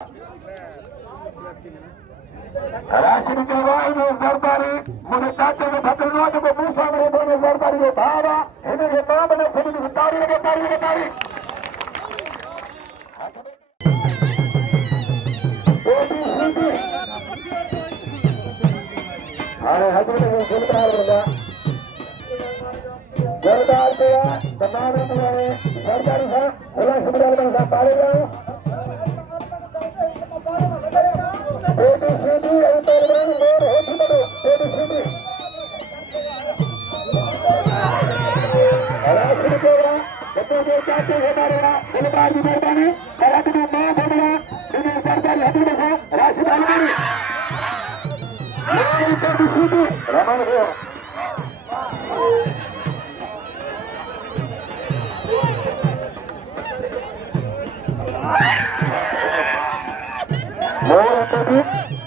Rashi के वाइनो सरकारी मुझे चाचे में खतरना जो मूसा मेरे दोनों सरकारी के भावा इन्हें के नाम ने खुद की तारी लगे अरे हजरत ने सुनता होगा जोरदार किया तमाम ने सरकारी था खुला सुविधा में सा पाले जाओ ABCD and Taliban more hospital ABCD राष्ट्र के बच्चों के चाहते हैं हमारा गुलबार की मेहरबानी कराटे में मैं बोलूँगा इन्हें सरकारी हदूद से राशि डालूंगी ABCD रमन हो more ABCD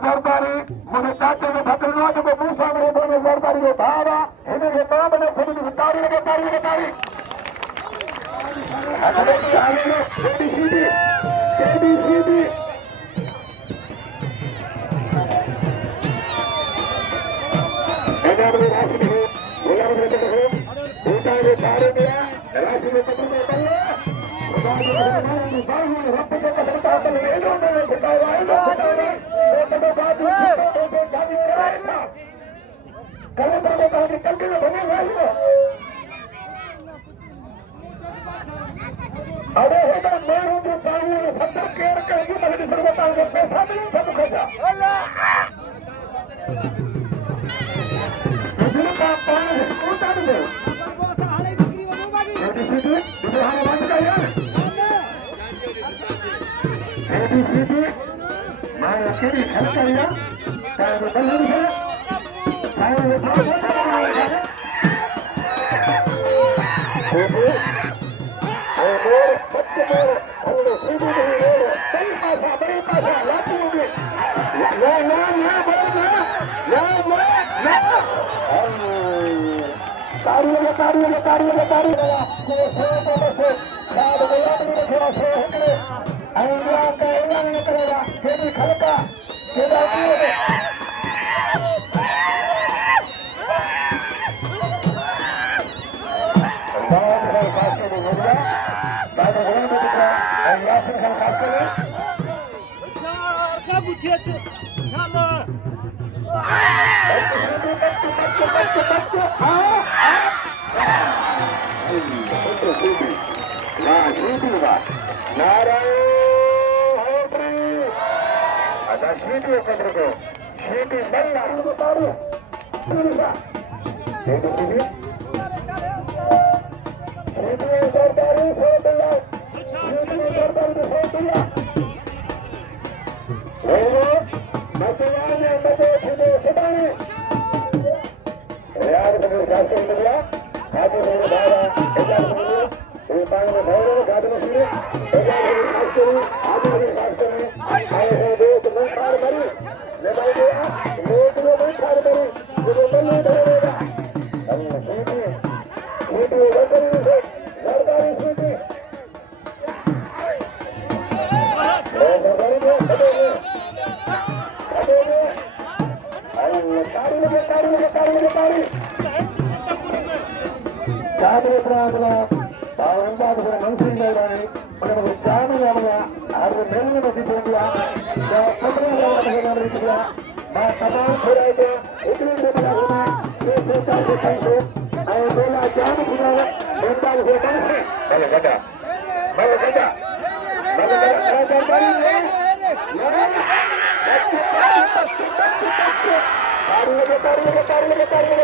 सरकारी मुझे चाचे में खतरना जो मूसा मेरे दोनों सरकारी के भावा इन्हें के नाम ने खुद की तारी लगे ABCD अरे होगा मेरे जो पानी में सब केयर करेंगे मगर इधर बताओगे पैसा नहीं सब खर्चा इधर का पानी उतार दो ABCD इधर हमें बंद कर यार ABCD मैं अकेली खर्च कर यार चाहे वो बंद है चाहे वो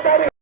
ताड़ी